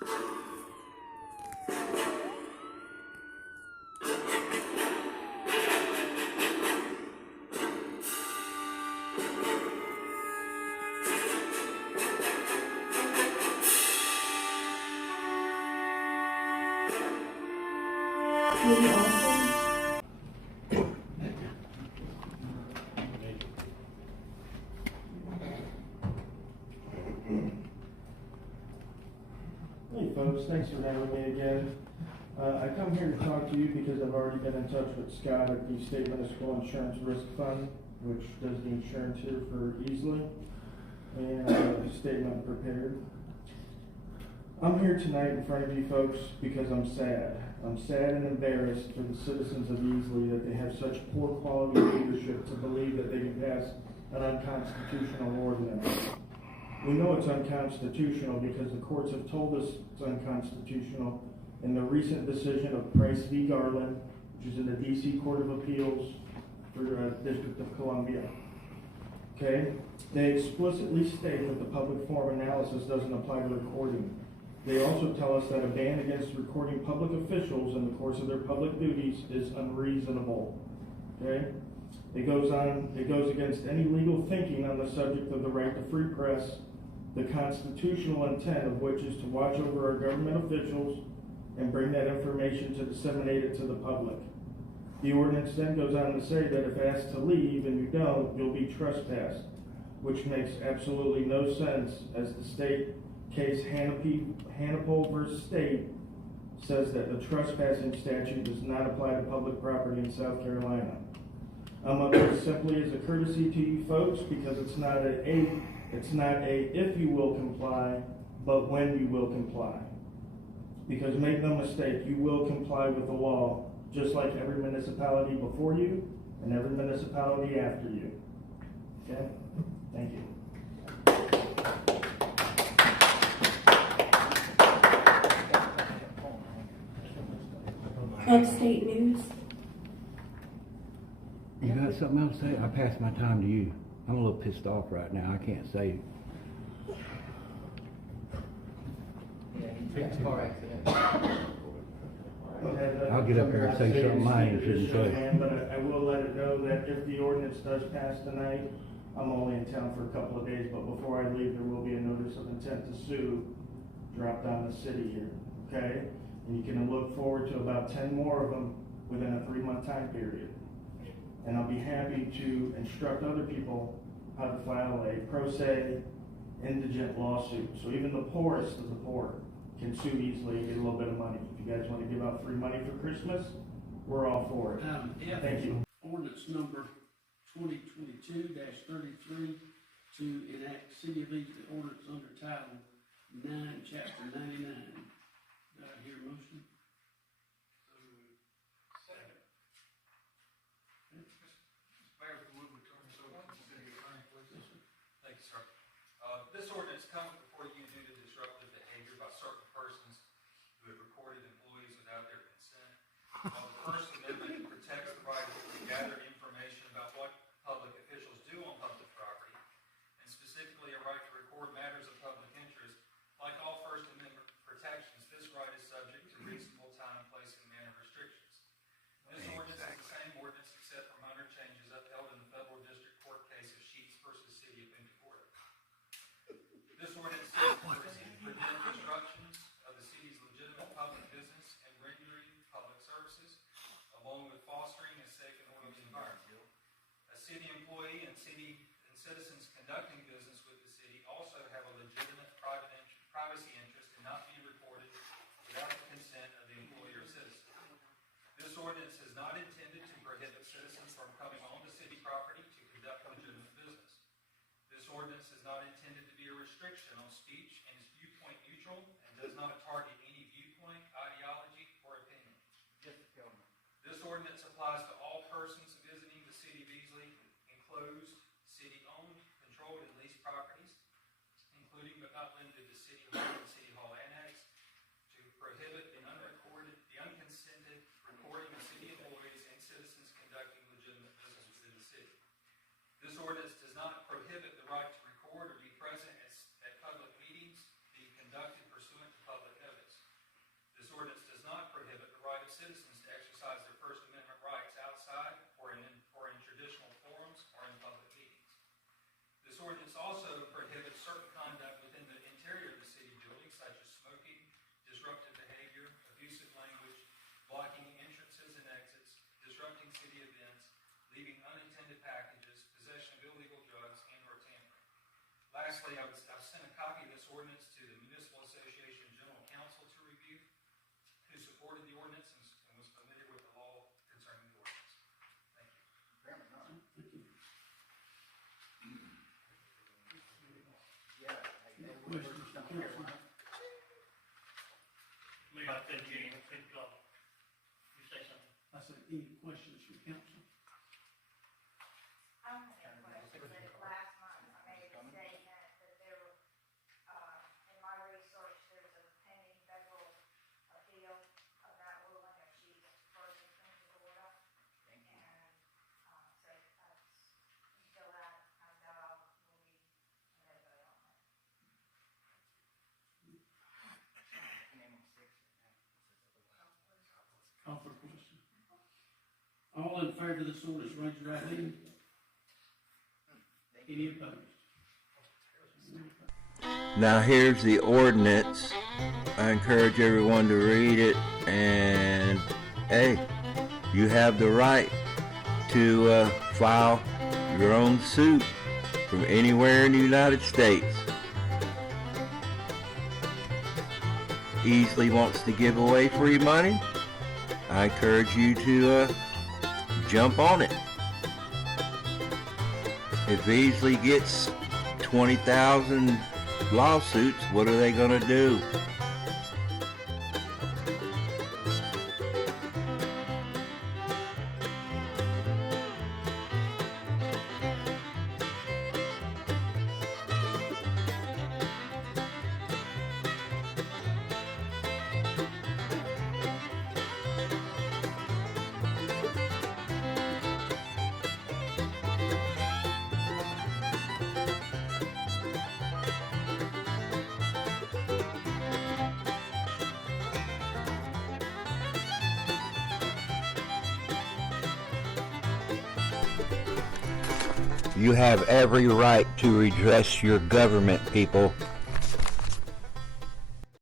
Hey folks, thanks for having me again. I come here to talk to you because I've already been in touch with Scott at the State Municipal Insurance Risk Fund, which does the insurance here for Easley, and I have a statement prepared. I'm here tonight in front of you folks because I'm sad. I'm sad and embarrassed for the citizens of Easley that they have such poor quality leadership to believe that they can pass an unconstitutional ordinance. We know it's unconstitutional because the courts have told us it's unconstitutional in the recent decision of Price v. Garland, which is in the D.C. Court of Appeals for District of Columbia. Okay? They explicitly state that the public forum analysis doesn't apply to recording. They also tell us that a ban against recording public officials in the course of their public duties is unreasonable. Okay? It goes against any legal thinking on the subject of the right to free press, the constitutional intent of which is to watch over our government officials and bring that information to disseminate it to the public. The ordinance then goes on to say that if asked to leave and you don't, you'll be trespassed, which makes absolutely no sense, as the state case Hannipol versus State says that the trespassing statute does not apply to public property in South Carolina. I'm up here simply as a courtesy to you folks because it's not a if you will comply, but when you will comply. Because make no mistake, you will comply with the law, just like every municipality before you and every municipality after you. Okay? Thank you. Upstate News. You got something else to say? I pass my time to you. I'm a little pissed off right now. I can't say. I'll get up here and say something mine shouldn't say. But I will let it know that if the ordinance does pass tonight, I'm only in town for a couple of days, but before I leave, there will be a notice of intent to sue dropped on the city here, okay? And you can look forward to about 10 more of them within a 3-month time period. And I'll be happy to instruct other people how to file a pro se indigent lawsuit. So even the poorest of the poor can sue easily and get a little bit of money. If you guys want to give out free money for Christmas, we're all for it. Thank you. Ordinance number 2022-33 to enact City of Easley ordinance under Title 9, Chapter 99. Do I hear a motion? This ordinance comes before you due to disruptive behavior by certain persons who have recorded employees without their consent. The First Amendment protects the right to gather information about what public officials do on public property, and specifically a right to record matters of public interest. Like all First Amendment protections, this right is subject to reasonable time, place, and manner restrictions. This ordinance is the same ordinance except for minor changes upheld in the federal district court case of Sheets versus City of Pensacola. This ordinance seeks to prevent disruptions of the city's legitimate public business and rendering public services, along with fostering a safe and orderly environment. A city employee and citizens conducting business with the city also have a legitimate privacy interest in not being reported without the consent of the employee or citizen. This ordinance is not intended to prohibit citizens from coming onto city property to conduct legitimate business. This ordinance is not intended to be a restriction on speech and is viewpoint neutral and does not target any viewpoint, ideology, or opinion. This ordinance applies to all persons visiting the city of Easley, enclosed, city-owned, controlled, and leased properties, including but not limited to City Hall and City Hall Annex, to prohibit the unconsented recording of city employees and citizens conducting legitimate business within the city. This ordinance does not prohibit the right to record or be present at public meetings being conducted pursuant to public notice. lastly, I've sent a copy of this ordinance to the Municipal Association General Counsel to review, who supported the ordinance and was familiar with the law concerning the ordinance. Thank you. Thank you. Questions from council? Mayor, I couldn't hear you, couldn't call. You say something? I said, any questions from council? I don't have any questions, but last month I made a statement that there were, in my research, there's a pending federal appeal of that ruling if she's frozen into Florida. And, so that's, until that comes out, we'll be, another vote on it. Call for question. All in favor of this ordinance, raise your right hand. Any opposed? Now here's the ordinance. I encourage everyone to read it, and hey, you have the right to file your own suit from anywhere in the United States. Easley wants to give away free money. I encourage you to jump on it. If Easley gets 20,000 lawsuits, what are they going to do? You have every right to redress your government, people.